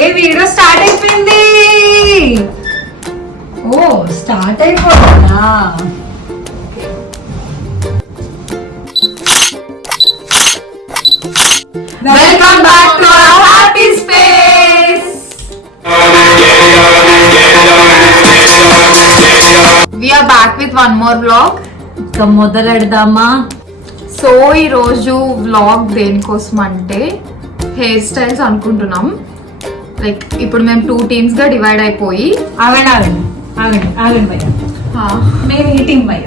ఏ video start అయిపోయింది. ఓ start అయిపోయిందా? Welcome back to our happy space. We are back with one more vlog. ఇక మొదలెడదామా? So ఈ రోజు వ్లాగ్ దేనికోసం అంటే హెయిర్ స్టైల్స్ అనుకుంటున్నాం. లైక్ ఇప్పుడు మేము 2 టీమ్స్ గా డివైడ్ అయిపోయి ఆగండి భయ్య, మేము ఈటింగ్ భయ్య.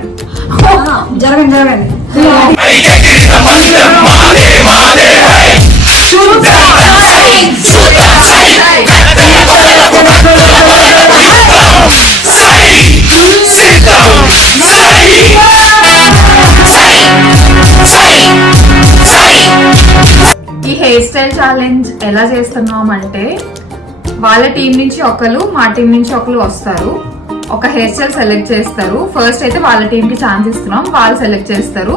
జరగండి ఈ హెయిర్ స్టైల్ ఛాలెంజ్ ఎలా చేస్తున్నాం అంటే వాళ్ళ టీం నుంచి ఒకరు, మా టీం నుంచి ఒకరు వస్తారు. ఒక హెయిర్ స్టైల్ సెలెక్ట్ చేస్తారు. ఫస్ట్ అయితే వాళ్ళ టీం కి ఛాన్స్ ఇస్తున్నాం, వాళ్ళు సెలెక్ట్ చేస్తారు.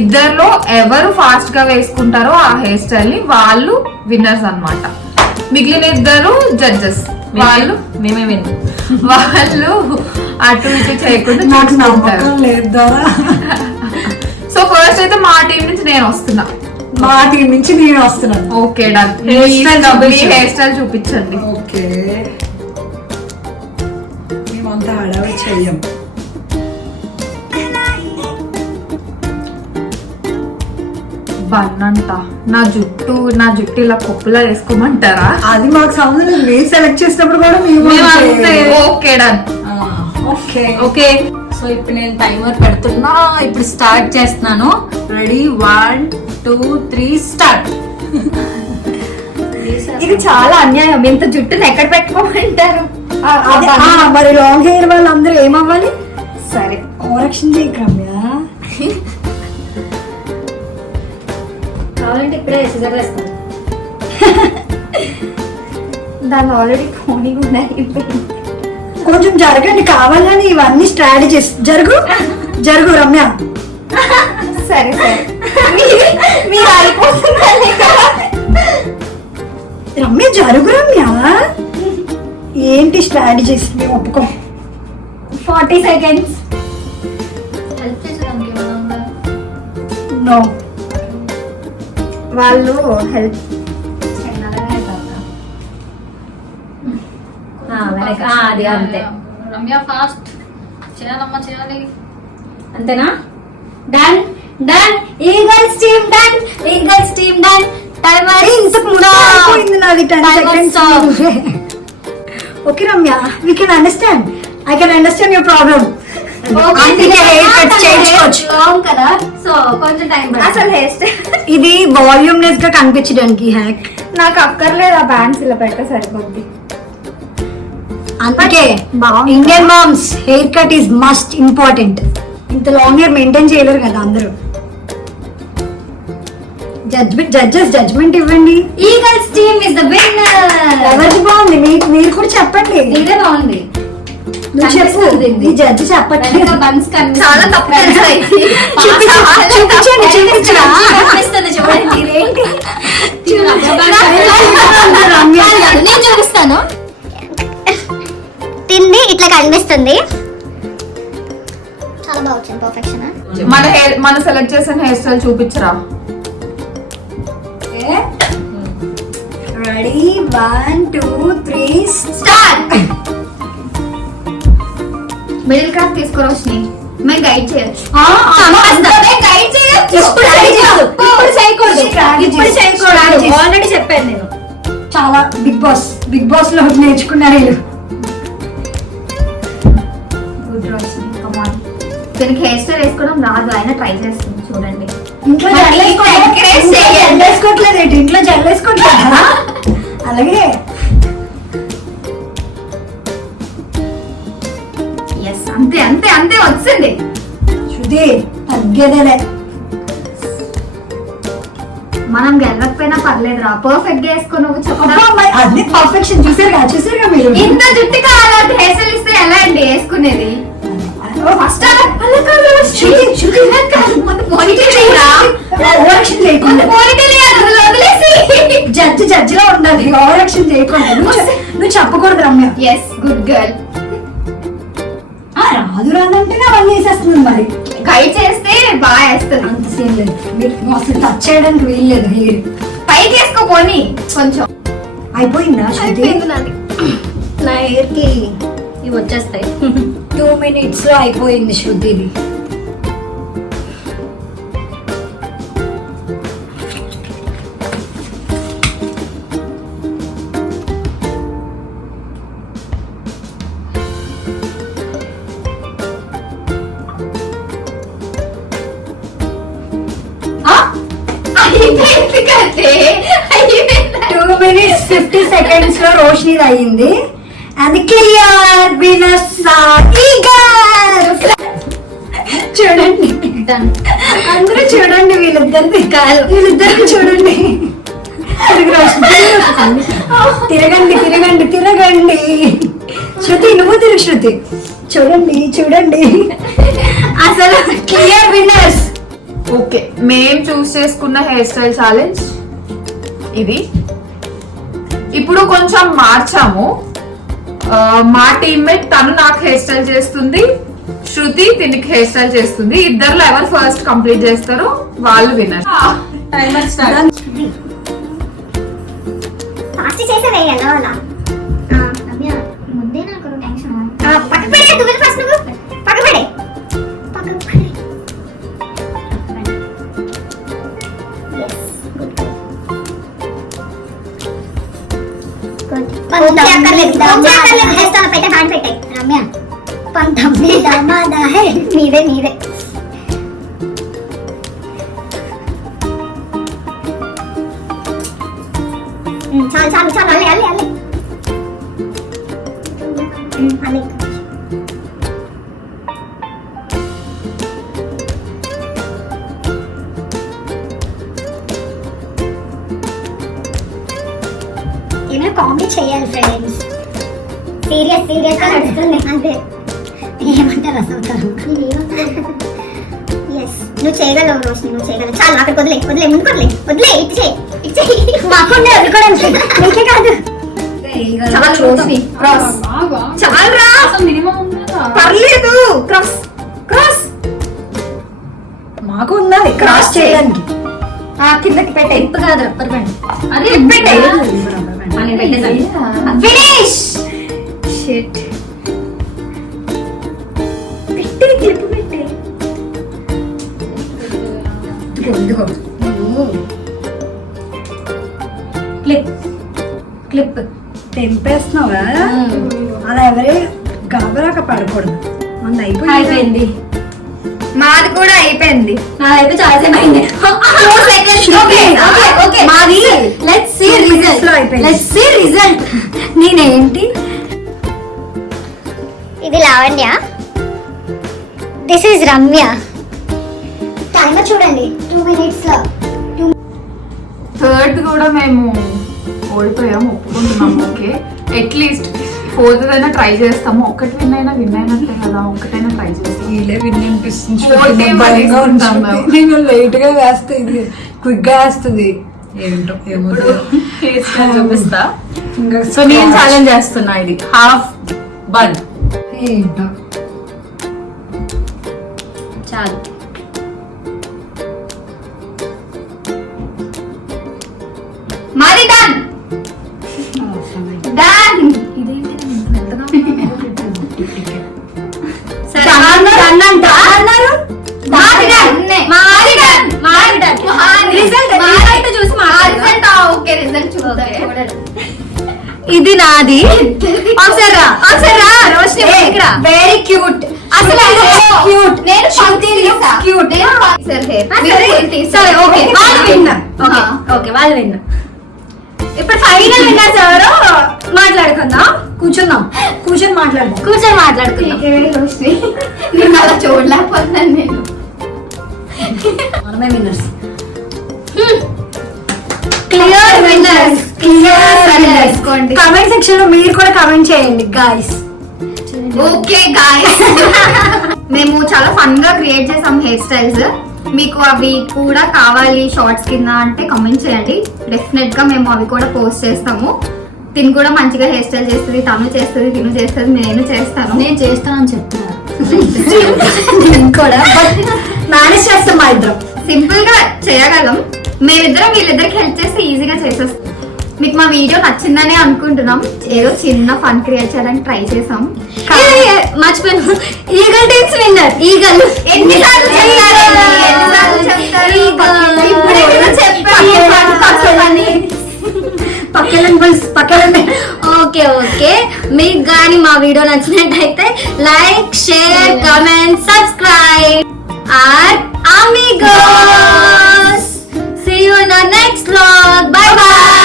ఇద్దరిలో ఎవరు ఫాస్ట్ గా వేసుకుంటారో ఆ హెయిర్ స్టైల్ ని వాళ్ళు విన్నర్స్ అన్నమాట. మిగిలిన ఇద్దరు జడ్జెస్. వాళ్ళు మేమే విన్. వాళ్ళు అటు ఇటు చేయకుండా చూసుకుంటారు. సో ఫస్ట్ అయితే మా టీం నుంచి నేను వస్తున్నా. మా టీం నుంచి నేను వస్తున్నాను. Okay done. హెయిర్ స్టైల్ చూపించండి. ఓకే, మేమంతా అడవి చెయ్యం. బన్నంట నా జుట్టు ఇలా కొప్పులా వేసుకోమంటారా? అది మాకు సంబంధం లేదు. మీరు సెలెక్ట్ చేసినప్పుడు కూడా ఓకే డన్. ఓకే సో ఇప్పుడు నేను టైమర్ పెడుతున్నా. ఇప్పుడు స్టార్ట్ చేస్తున్నాను. Ready, 1 2 3 start. ఇది చాలా అన్యాయం. ఇంత జుట్టుని ఎక్కడ పెట్టుకోమంటారు? మరి లాంగ్ హెయిర్ వాళ్ళందరూ ఏమవ్వాలి? సరే ఓరక్షణ చేయకమ్యా. కావాలంటే ఇప్పుడే సిజర్ వేస్తాను. దాన్ని ఆల్రెడీ పోనీ కూడా అయిపోయింది. కొంచెం జరగండి, కావాలని ఇవన్నీ స్ట్రాటజీస్. జరుగు రమ్య. సరే మీరు అయిపోతుంది రమ్య, జరుగు రమ్య. ఏంటి స్ట్రాటజీస్? మేము ఒప్పుకో. 40 seconds. నో, వాళ్ళు హెల్ప్ అది అంతే. రమ్య ఫాస్ట్ చేయాలమ్మా, చేయాలి. అంతేనా? Done done. Eagles team done. Timer ఇంతకు ముందు అయిపోయింది నాది 10 seconds. Okay Ramya, we can understand. I can understand your problem. కదా, సో కొంచెం టైం. అసలు హెయిర్ స్టైల్ ఇది వాల్యూమ్లెస్ గా కనిపించడానికి హ్యాక్. నాకు అక్కర్లేదు. ఆ బ్యాండ్స్ ఇలా పెట్ట సరిపోద్ది. అందుకే Indian moms hair cut is must important. ఇంత లాంగ్ హెయిర్ మెయింటైన్ చేయలేరు కదా అందరూ. జడ్జెస్ జడ్జ్మెంట్ ఇవ్వండి. Eagles team is the winner. ఎవరిది బాగుంది? మీరు కూడా చెప్పండి. ఇదే బాగుంది. నువ్వు చెప్పు. ఈ జడ్జి చెప్పట్లేదు. చాలా తప్పు నేను చూపిస్తాను. తిండి ఇట్లా కనిపిస్తుంది. చాలా బాగా వచ్చింది, పర్ఫెక్షన్. మన సెలెక్ట్ చేసిన హెయిర్ స్టైల్ చూపించరా? Ready, 1 2 3 start. మిడిల్ క్లాస్ తీసుకురొచ్చి మేము గైడ్ చేయొచ్చు. గైడ్ చేయొచ్చు. ఇప్పుడు చేయకూడదు. ఆల్రెడీ చెప్పాను నేను. చాలా బిగ్ బాస్ లో నేర్చుకున్నారు వీళ్ళు. దీనికి హెయిర్ స్టైల్ వేసుకోవడం రాదు, అయినా ట్రై చేస్తుంది. చూడండి. ఇంట్లో జల్లేసుకోవట్లేదు. ఇంట్లో జల్లేసుకోవట్లేదు. అలాగే అంతే అంతే అంతే వచ్చింది. శృతి తగ్గేదేలే. మనం గెలవకపోయినా పర్లేదురా, పర్ఫెక్ట్ గా వేసుకో. నువ్వు చెప్పడం అన్ని పర్ఫెక్షన్ చూసారుగా మీరు. ఇంత జుట్టుగా అలాంటి హెయిర్ స్టైల్ ఇస్తే ఎలా అండి వేసుకునేది? ఫస్ట్ జడ్జి మధ్యలో ఉండాలి, ఓవర్ యాక్షన్ చేయకూడదు. నువ్వు చెప్పకూడదు రమ్య. Yes good girl. రాదు రాదంటే అవన్నీ వేసేస్తుంది. మరి గైడ్ చేస్తే బాగా వేస్తుంది. అంత సీన్ లేదు, మీరు అసలు టచ్ చేయడానికి వీల్లేదు. హెయిర్ పైకి వేసుకోపోని కొంచెం. అయిపోయిందా శృతి? నా హెయిర్ కి ఇవి వచ్చేస్తాయి. 2 minutes లో అయిపోయింది శృతిది. అయిపోయింది కదే, అయిపోయింది. 2 minutes 50 seconds లో రోషినిది అయ్యింది. అండ్ క్లియర్ విన్నర్ చూడండి. అందరూ చూడండి, వీళ్ళిద్దరిది వీళ్ళిద్దరిని చూడండి. తిరగండి తిరగండి తిరగండి. శృతి నువ్వు తిరుగు. శృతి చూడండి చూడండి. అసలు క్లియర్ విన్నర్స్. ఓకే, మేము చూస్ చేసుకున్న హెయిర్ స్టైల్ ఛాలెంజ్ ఇది. ఇప్పుడు కొంచెం మార్చాము. మా టీమ్మేట్ తను నాకు హెయిర్ స్టైల్ చేస్తుంది, శృతి తినికి హెయిర్ స్టైల్ చేస్తుంది. ఇద్దరు ఎవరు ఫస్ట్ కంప్లీట్ చేస్తారో వాళ్ళు విన్నర్. Timer start. ఫాస్ట్ చేసేవే ఎలా అలా. రమ్య ముందే నాకు టెన్షన్. పక్కకు పడే నువ్వు ఫస్ట్. నువ్వు పక్కకు పడే. పక్కకు పడే. రమ్య మీదే మీదే. చాలు చాలు చాలు అల్లి అల్లి అల్లి అల్లి. ఏమైనా కామెడీ చేయాలి ఫ్రెండ్స్. సీరియస్ సీరియస్ గా నడుస్తుంది అంతే. ఏమంటే రసవుతారు. ఎస్ నువ్వు చేయగలవు రోషిని, నువ్వు చేయగలవు. చాలు అక్కడికి వదిలే వదిలే, ముందుకు వదిలే వదిలే. ఇటు చేయి ఇటు చేయి. మాకుండా వదులుకోవడానికి నీకే కాదు. చాలా రోషిని క్రాస్. చాలురా, మినిమం ఉంది కదా. పర్లేదు. Cross cross. మాకు ఉన్నది క్రాస్ చేయడానికి. కిందకి పెట్టే. ఇప్పుడు కాదు రబ్బర్ బ్యాండ్. అదే పెట్టే. ఫినిష్. షిట్. పెట్టే క్లిప్ పెట్టే. ఇదిగో క్లిప్ క్లిప్ తెంపేస్తున్నావా? అలా ఎవరే గబరాక పడకూడదు. మన అయిపోయింది. మాది కూడా అయిపోయింది. నాదైతే చాలా సేపు అయింది. 4 seconds. ఓకే మాది లెట్స్ సీ రిజల్ట్. నేనేంటి ఇది Lavanya, this is Ramya. Timer చూడండి 2 minutes లో. థర్డ్ కూడా మేము ఓడిపోయాము, ఒప్పుకుంటున్నాము. ఓకే, అట్లీస్ట్ ఫోర్త్ అయినా ట్రై చేస్తాము. ఒక్కటి విన్ అయినట్లే కదా, ఒక్కటైనా ట్రై చేస్తాం. వీళ్ళే విన్ అనిపిస్తుంది. Fourth ఏమో తీసుకుంటాం మేము. నేను లైట్ గా వేస్తుంది, క్విక్ గా వేస్తుంది. ఏంటో ఏమో చూపిస్తా. ఇంకా సో నేను ఛాలెంజ్ చేస్తున్నా, ఇది హాఫ్ బన్. ఏంటో చాలు. మాది డన్ డన్. ఇది నాది. Very cute. అసలు క్యూట్. నేను క్యూట్. సరే ఓకే ఓకే వాళ్ళు విన్నా. ఇప్పుడు ఫైనల్ విన్నర్స్ ఎవరో మాట్లాడుకుందాం. కూర్చొని మాట్లాడుకుందాం. నేను అలా చూడలేకపోతున్నాను. నేను మనమే winners. Clear winners. Comment section లో మీరు కూడా కామెంట్ చేయండి గాయ్స్. ఓకే గాయ్స్, మేము చాలా ఫన్ గా క్రియేట్ చేసాం హెయిర్ స్టైల్స్. మీకు అవి కూడా కావాలి షార్ట్స్ కింద అంటే కమెంట్ చేయండి. డెఫినెట్ గా మేము అవి కూడా పోస్ట్ చేస్తాము. తిను కూడా మంచిగా హెయిర్ స్టైల్ చేస్తుంది, తను చేస్తుంది, తిను చేస్తుంది, నేను చేస్తాను. నేను చేస్తానని చెప్తున్నాను కూడా, బట్ మేనేజ్ చేస్తాం మా ఇద్దరం. సింపుల్ గా చేయగలం. మేమిద్దరం వీళ్ళిద్దరికి హెల్ప్ చేస్తే ఈజీగా చేసేస్తాం. మీకు మా వీడియో నచ్చిందనే అనుకుంటున్నాం. ఏదో చిన్న ఫన్ క్రియేట్ చేయడానికి ట్రై చేసాం. మర్చిపోయాను, ఈగల్ టీమ్స్ విన్నర్. ఈగల్ ఎన్నిసార్లు చెప్తారు? ఎన్నిసార్లు చెప్తారు? ఇప్పుడే కదా చెప్పాను. పక్కన. ఓకే ఓకే, మీకు కానీ మా వీడియో నచ్చినట్టయితే like, share, comment, subscribe. Our amigos. See you in the next vlog. Bye bye.